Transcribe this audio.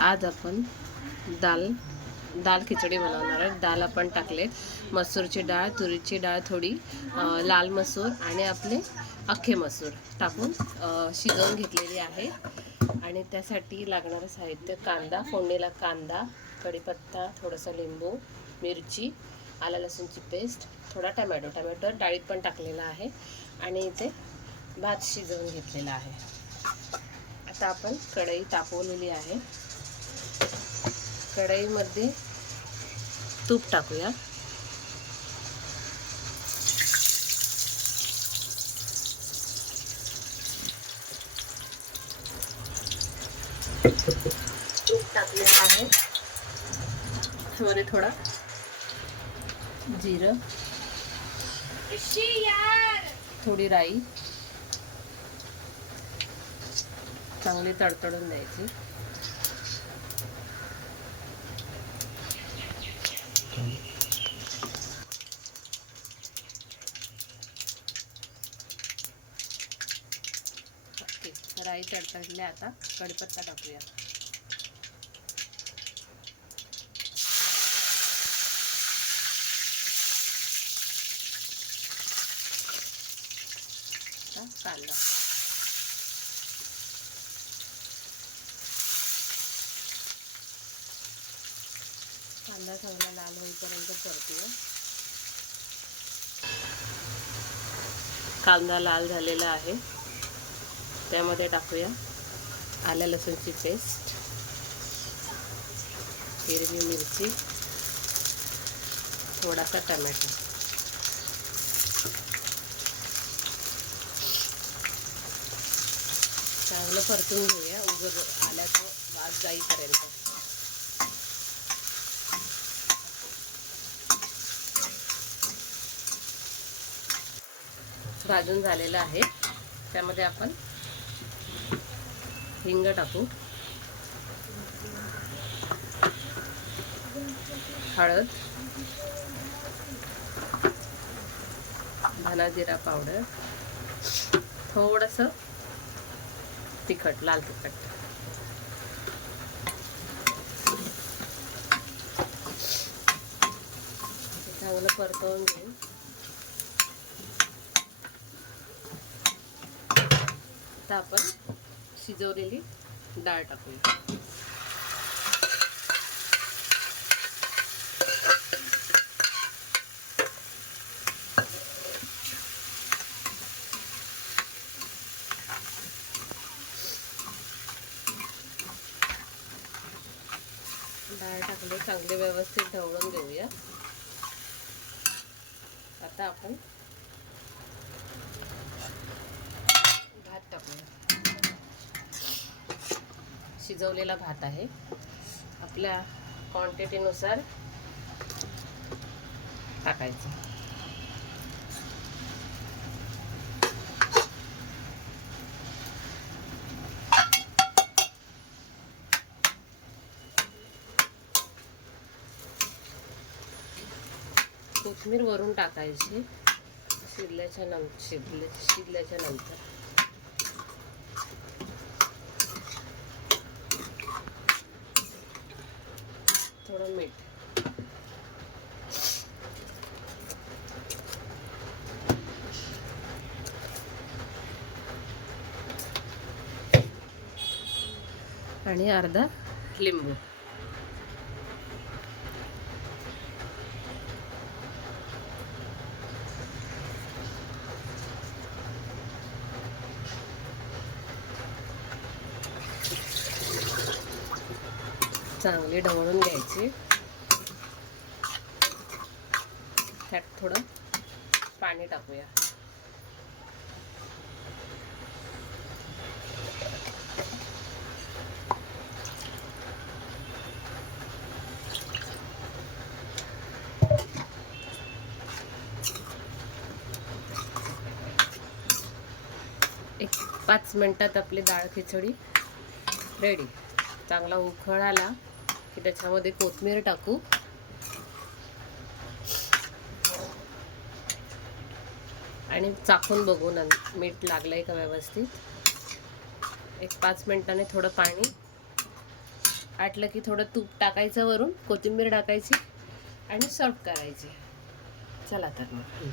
आज आपण दाल खिचडी बनवणार आहे। दाल आपण टाकले मसूरची डाळ, तुरीची डाळ थोडी, लाल मसूर आणि आपले अख्खे मसूर टाकून शिजवून घेतलेली आहे। आणि त्यासाठी लागणारं साहित्य: कांदा, फोडणीला कांदा, कढीपत्ता, थोडंसं लिंबू, मिरची, आलं लसूणची पेस्ट, थोडा टमॅटो डाळीत पण टाकलेला आहे आणि इथे भात शिजवून घेतलेला आहे। आता आपण कढई तापवलेली आहे। कढईमध्ये तूप टाकूया। तूप टाकलेलं आहे। त्यामध्ये थोडा जिरं, थोडी राई चांगली तडतडून द्यायची। राई तडतडली, आता कढीपत्ता टाकूया। कांदा, कांदा चांगला लाल होईपर्यंत परतूया। कांदा लाल झालेला आहे, त्यामध्ये टाकूया आलं लसूणची पेस्ट, हिरवी मिरची, थोडासा टमॅटो। चांगलं परतून घेऊया आल्याचं वास जाईपर्यंत। भाजून झालेलं आहे, त्यामध्ये आपण हिंग टाकू, हळद, धना जिरा पावडर, थोडंसं तिखट, लाल तिखट। चांगलं परतवून घेऊ। आता आपण शिजवलेली डाळ टाकूया। डाळ टाकले, चांगले व्यवस्थित ढवळून घेऊया। आता आपण भात टाकूया। शिजवलेला भात आहे, आपल्या क्वांटिटीनुसार टाकायचं। कोथिंबीर वरून टाकायची शिजल्याच्या नंतर। थोडं मीठ, आणि अर्धा लिंबू। चांगली ढवळून घ्यायची। त्यात थोडं पाणी टाकूया। एक 5 मिनिटात आपली डाळ खिचडी रेडी। चांगला उकळ आला की त्याच्यामध्ये कोथिंबीर टाकू आणि चाखून बघू मीठ लागलंय का व्यवस्थित। एक 5 मिनिटांनी थोडं पाणी आटलं की थोडं तूप टाकायचं, वरून कोथिंबीर टाकायची आणि सर्व करायची. चला तर मग.